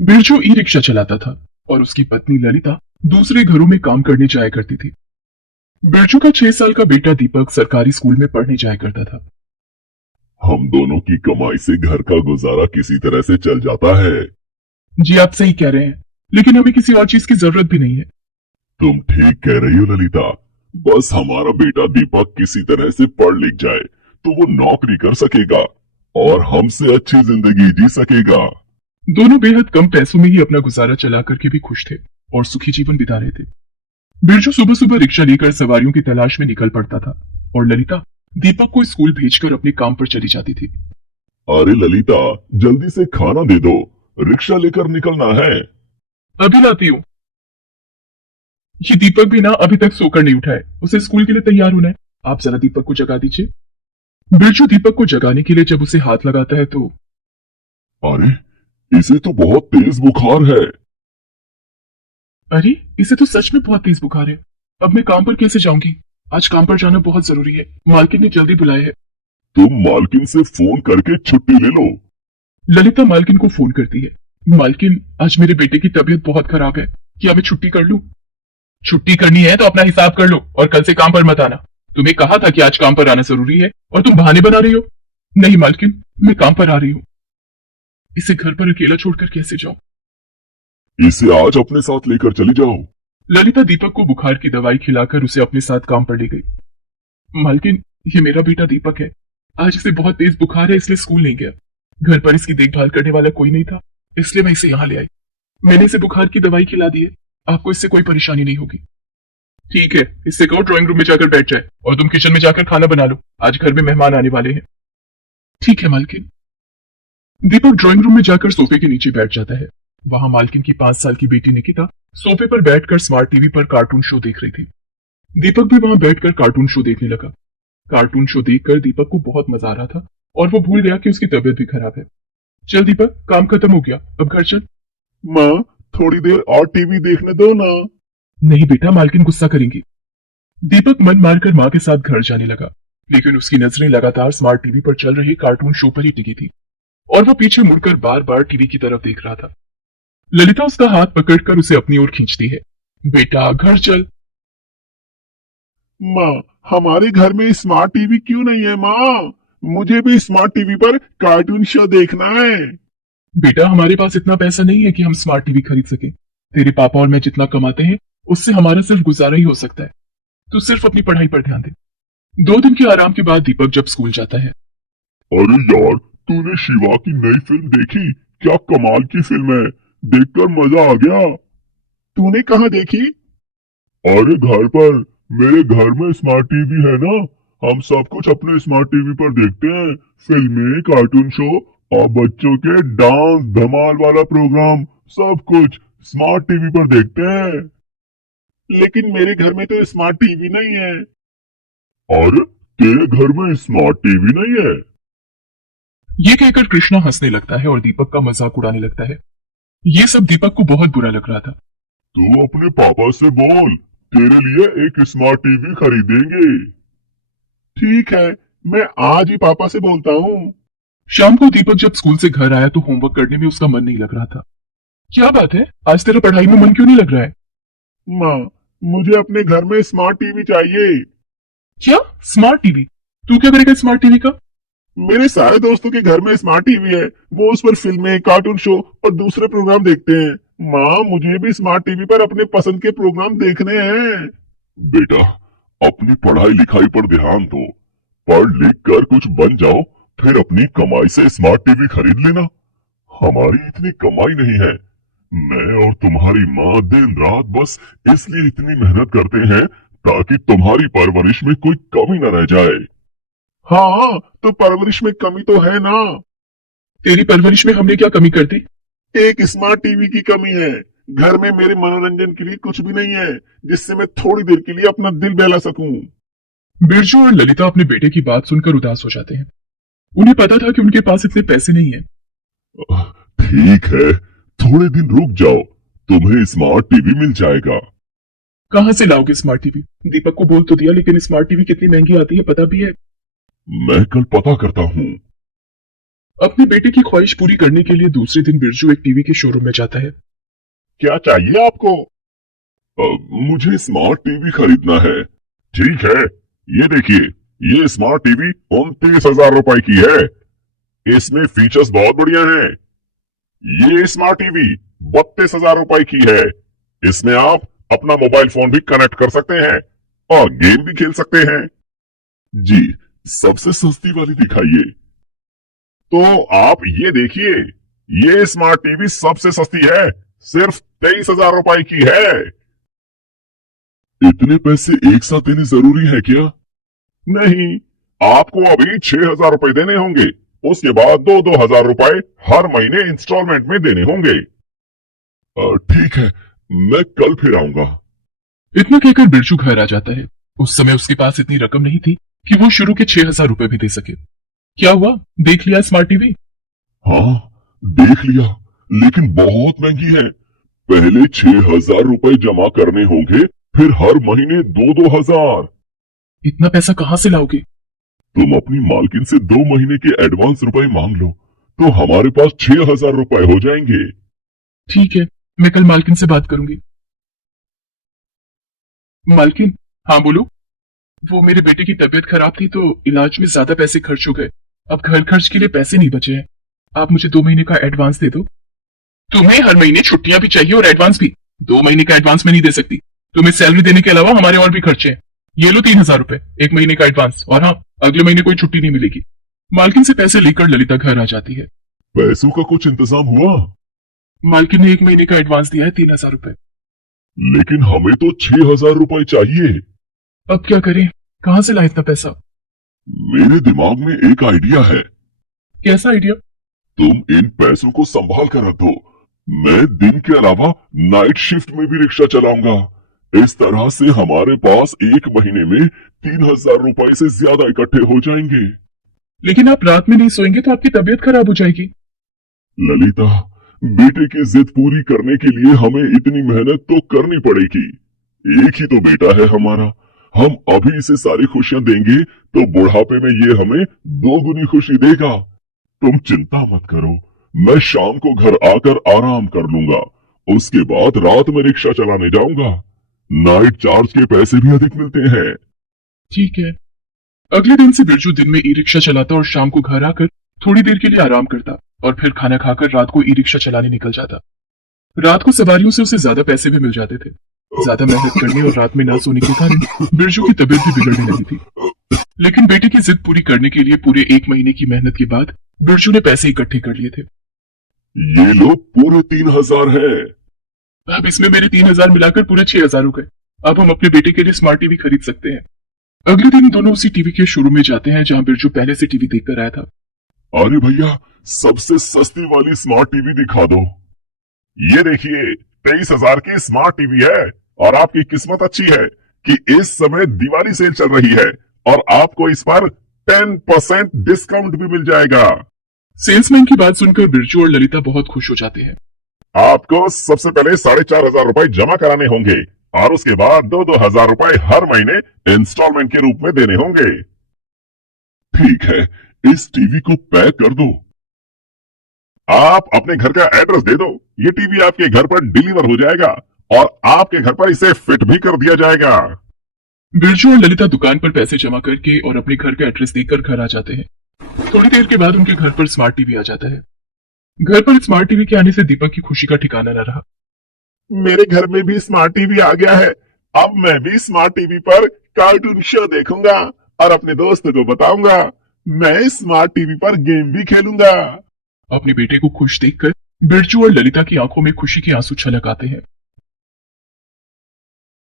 Birju e rickshaw चलाता था और उसकी पत्नी ललिता दूसरे घरों में काम करने जाया करती थी। बिरजू का 6 साल का बेटा दीपक सरकारी स्कूल में पढ़ने जाया करता था। हम दोनों की कमाई से घर का गुजारा किसी तरह से चल जाता है। जी आप सही कह रहे हैं, लेकिन हमें किसी और चीज की जरूरत भी नहीं है। तुम ठीक कह रही हो ललिता। बस हमारा बेटा दीपक किसी तरह से पढ़ लिख जाए तो वो नौकरी कर सकेगा और हमसे अच्छी जिंदगी जी सकेगा। दोनों बेहद कम पैसों में ही अपना गुजारा चला करके भी खुश थे और सुखी जीवन बिता रहे थे। बिरजू सुबह सुबह रिक्शा लेकर सवारियों की तलाश में निकल पड़ता था और ललिता दीपक को स्कूल भेजकर अपने काम पर चली जाती थी। अरे ललिता, जल्दी से खाना दे दो, रिक्शा लेकर निकलना है। अभी लाती हूँ। ये दीपक भी ना अभी तक सोकर नहीं उठा है, उसे स्कूल के लिए तैयार होना है। आप जरा दीपक को जगा दीजिए। बिरजू दीपक को जगाने के लिए जब उसे हाथ लगाता है तो अरे, इसे तो बहुत तेज बुखार है। अरे इसे तो सच में बहुत तेज बुखार है। अब मैं काम पर कैसे जाऊंगी? आज काम पर जाना बहुत जरूरी है, मालकिन ने जल्दी बुलाया है। तुम मालकिन से फोन करके छुट्टी ले लो। ललिता मालकिन को फोन करती है। मालकिन, आज मेरे बेटे की तबीयत बहुत खराब है, क्या मैं छुट्टी कर लूं? छुट्टी करनी है तो अपना हिसाब कर लो और कल से काम पर मत आना। तुम्हें कहा था कि आज काम पर आना जरूरी है और तुम बहाने बना रही हो। नहीं मालकिन, मैं काम पर आ रही हूँ। इसे घर पर अकेला छोड़कर कैसे जाऊं? इसे आज अपने साथ लेकर चली जाओ। ललिता दीपक को बुखार की दवाई खिलाकर उसे अपने साथ काम पर ले गई। मालकिन, ये मेरा बेटा दीपक है। आज इसे बहुत तेज बुखार है, इसलिए स्कूल नहीं गया। घर पर इसकी देखभाल करने वाला कोई नहीं था, इसलिए मैं इसे यहाँ ले आई। मैंने इसे बुखार की दवाई खिला दी है, आपको इससे कोई परेशानी नहीं होगी। ठीक है, इससे कहो ड्राइंग रूम में जाकर बैठ जाए और तुम किचन में जाकर खाना बना लो, आज घर में मेहमान आने वाले हैं। ठीक है मालकिन। दीपक ड्राइंग रूम में जाकर सोफे के नीचे बैठ जाता है। वहां मालकिन की 5 साल की बेटी निकिता सोफे पर बैठकर स्मार्ट टीवी पर कार्टून शो देख रही थी। दीपक भी वहां बैठकर कार्टून शो देखने लगा। कार्टून शो देखकर दीपक को बहुत मजा आ रहा था और वो भूल गया कि उसकी तबीयत भी खराब है। चल दीपक, काम खत्म हो गया, अब घर चल। माँ, थोड़ी देर और टीवी देखने दो ना। नहीं बेटा, मालकिन गुस्सा करेंगी। दीपक मन मारकर माँ के साथ घर जाने लगा, लेकिन उसकी नजरें लगातार स्मार्ट टीवी पर चल रहे कार्टून शो पर ही टिकी थी और वो पीछे मुड़कर बार बार टीवी की तरफ देख रहा था। ललिता उसका हाथ पकड़कर उसे अपनी ओर खींचती है। बेटा घर चल। माँ, हमारे घर में स्मार्ट टीवी क्यों नहीं है माँ? मुझे भी स्मार्ट टीवी पर कार्टून शो देखना है। बेटा हमारे पास इतना पैसा नहीं है कि हम स्मार्ट टीवी खरीद सके। तेरे पापा और मैं जितना कमाते हैं उससे हमारा सिर्फ गुजारा ही हो सकता है। तू सिर्फ अपनी पढ़ाई पर ध्यान दे। 2 दिन के आराम के बाद दीपक जब स्कूल जाता है। अरे यार, तूने शिवा की नई फिल्म देखी? क्या कमाल की फिल्म है, देखकर मजा आ गया। तूने कहाँ देखी? अरे घर पर, मेरे घर में स्मार्ट टीवी है ना। हम सब कुछ अपने स्मार्ट टीवी पर देखते हैं, फिल्में, कार्टून शो और बच्चों के डांस धमाल वाला प्रोग्राम, सब कुछ स्मार्ट टीवी पर देखते हैं। लेकिन मेरे घर में तो स्मार्ट टीवी नहीं है। अरे, तेरे घर में स्मार्ट टीवी नहीं है? ये कहकर कृष्णा हंसने लगता है और दीपक का मजाक उड़ाने लगता है। ये सब दीपक को बहुत बुरा लग रहा था। तू अपने पापा से बोल, तेरे लिए एक स्मार्ट टीवी खरीदेंगे। ठीक है, मैं आज ही पापा से बोलता हूँ। शाम को दीपक जब स्कूल से घर आया तो होमवर्क करने में उसका मन नहीं लग रहा था। क्या बात है, आज तेरा पढ़ाई में मन क्यों नहीं लग रहा है? माँ, मुझे अपने घर में स्मार्ट टीवी चाहिए। क्या स्मार्ट टीवी? तू क्या करेगा स्मार्ट टीवी का? मेरे सारे दोस्तों के घर में स्मार्ट टीवी है, वो उस पर फिल्में, कार्टून शो और दूसरे प्रोग्राम देखते हैं। माँ, मुझे भी स्मार्ट टीवी पर अपने पसंद के प्रोग्राम देखने हैं। बेटा, अपनी पढ़ाई लिखाई पर ध्यान दो, पढ़ लिख कर कुछ बन जाओ, फिर अपनी कमाई से स्मार्ट टीवी खरीद लेना। हमारी इतनी कमाई नहीं है। मैं और तुम्हारी माँ दिन रात बस इसलिए इतनी मेहनत करते हैं ताकि तुम्हारी परवरिश में कोई कमी न रह जाए। हाँ, तो परवरिश में कमी तो है ना। तेरी परवरिश में हमने क्या कमी कर दी? एक स्मार्ट टीवी की कमी है। घर में मेरे मनोरंजन के लिए कुछ भी नहीं है जिससे मैं थोड़ी देर के लिए अपना दिल बहला सकूं। बिरजू और ललिता अपने बेटे की बात सुनकर उदास हो जाते हैं। उन्हें पता था कि उनके पास इतने पैसे नहीं है। ठीक है, थोड़े दिन रुक जाओ, तुम्हें स्मार्ट टीवी मिल जाएगा। कहाँ से लाओगे स्मार्ट टीवी? दीपक को बोल तो दिया, लेकिन स्मार्ट टीवी कितनी महंगी आती है पता भी है। मैं कल पता करता हूँ। अपने बेटे की ख्वाहिश पूरी करने के लिए दूसरे दिन बिरजू एक टीवी के शोरूम में जाता है। क्या चाहिए आपको? मुझे स्मार्ट टीवी खरीदना है। ठीक है, ये देखिए, ये स्मार्ट टीवी 29,000 रुपए की है। इसमें फीचर्स बहुत बढ़िया हैं। ये स्मार्ट टीवी 32,000 रुपए की है। इसमें आप अपना मोबाइल फोन भी कनेक्ट कर सकते हैं और गेम भी खेल सकते हैं। जी, सबसे सस्ती वाली दिखाइए। तो आप ये देखिए, ये स्मार्ट टीवी सबसे सस्ती है, सिर्फ 23,000 रुपए की है। इतने पैसे एक साथ देने जरूरी है क्या? नहीं, आपको अभी 6,000 रुपए देने होंगे। उसके बाद 2,000 रुपए हर महीने इंस्टॉलमेंट में देने होंगे। ठीक है, मैं कल फिर आऊंगा। इतना कहकर बिरजू घर आ जाता है। उस समय उसके पास इतनी रकम नहीं थी कि वो शुरू के 6,000 रुपए भी दे सके। क्या हुआ, देख लिया स्मार्ट टीवी? हाँ, देख लिया, लेकिन बहुत महंगी है। पहले 6,000 रुपए जमा करने होंगे, फिर हर महीने 2,000। इतना पैसा कहाँ से लाओगे? तुम अपनी मालकिन से 2 महीने के एडवांस रुपए मांग लो, तो हमारे पास 6,000 रुपए हो जाएंगे। ठीक है, मैं कल मालकिन से बात करूंगी। मालकिन, हाँ बोलो। वो मेरे बेटे की तबीयत खराब थी तो इलाज में ज्यादा पैसे खर्च हो गए। अब घर खर्च के लिए पैसे नहीं बचे हैं। आप मुझे 2 महीने का एडवांस दे दो। तुम्हें हर महीने छुट्टियां भी चाहिए और एडवांस भी। 2 महीने का एडवांस में नहीं दे सकती। तुम्हें सैलरी देने के अलावा हमारे और भी खर्चे हैं। ये लो 3,000 रुपए, 1 महीने का एडवांस। और हाँ, अगले महीने कोई छुट्टी नहीं मिलेगी। मालकिन से पैसे लेकर ललिता घर आ जाती है। पैसों का कुछ इंतजाम हुआ? मालकिन ने 1 महीने का एडवांस दिया है, 3,000 रुपए। लेकिन हमें तो 6,000 रुपए चाहिए। अब क्या करें, कहां से लाए इतना पैसा? मेरे दिमाग में एक आइडिया है। कैसा आइडिया? तुम इन पैसों को संभाल कर रख दो। मैं दिन के अलावा नाइट शिफ्ट में भी रिक्शा चलाऊंगा। इस तरह से हमारे पास 1 महीने में 3,000 रुपए से ज्यादा इकट्ठे हो जाएंगे। लेकिन आप रात में नहीं सोएंगे तो आपकी तबीयत खराब हो जाएगी। ललिता, बेटे की जिद पूरी करने के लिए हमें इतनी मेहनत तो करनी पड़ेगी। एक ही तो बेटा है हमारा। हम अभी इसे सारी खुशियां देंगे तो बुढ़ापे में ये हमें 2 गुनी खुशी देगा। तुम चिंता मत करो, मैं शाम को घर आकर आराम कर लूंगा। उसके बाद रात में रिक्शा चलाने जाऊंगा। नाइट चार्ज के पैसे भी अधिक मिलते हैं। ठीक है। अगले दिन से बिरजू दिन में ई रिक्शा चलाता और शाम को घर आकर थोड़ी देर के लिए आराम करता और फिर खाना खाकर रात को ई रिक्शा चलाने निकल जाता। रात को सवारियों से उसे ज्यादा पैसे भी मिल जाते थे। ज्यादा मेहनत करने और रात में न सोने के कारण बिरजू की तबीयत भी बिगड़ने लगी थी। लेकिन बेटे की जिद पूरी करने के लिए पूरे 1 महीने की मेहनत के बाद बिरजू ने पैसे इकट्ठे कर लिए थे। ये लो पूरे 3,000 है। अब इसमें मेरे 3,000 मिलाकर पूरे 6,000 हो गए। अब हम अपने बेटे के लिए स्मार्ट टीवी खरीद सकते हैं। अगले दिन दोनों उसी टीवी के शोरूम में जाते हैं जहां बिरजू पहले से टीवी देखकर आया था। अरे भैया, सबसे सस्ती वाली स्मार्ट टीवी दिखा दो। ये देखिए, 23,000 की स्मार्ट टीवी है और आपकी किस्मत अच्छी है कि इस समय दिवाली सेल चल रही है और आपको इस पर 10% डिस्काउंट भी मिल जाएगा। सेल्समैन की बात सुनकर बिरजू और ललिता बहुत खुश हो जाते हैं। आपको सबसे पहले 4,500 रुपए जमा कराने होंगे और उसके बाद 2,000 रुपए हर महीने इंस्टॉलमेंट के रूप में देने होंगे। ठीक है, इस टीवी को पैक कर दो। आप अपने घर का एड्रेस दे दो। ये टीवी आपके घर पर डिलीवर हो जाएगा और आपके घर पर इसे फिट भी कर दिया जाएगा। बिरजू और ललिता दुकान पर पैसे जमा करके और अपने घर का एड्रेस देकर घर आ जाते हैं। थोड़ी देर के बाद उनके घर पर स्मार्ट टीवी आ जाता है। घर पर स्मार्ट टीवी के आने से दीपक की खुशी का ठिकाना न रहा। मेरे घर में भी स्मार्ट टीवी आ गया है। अब मैं भी स्मार्ट टीवी पर कार्टून शो देखूंगा और अपने दोस्तों को बताऊंगा। मैं स्मार्ट टीवी पर गेम भी खेलूंगा। अपने बेटे को खुश देखकर बिरजू और ललिता की आंखों में खुशी के आंसू छलक आते हैं।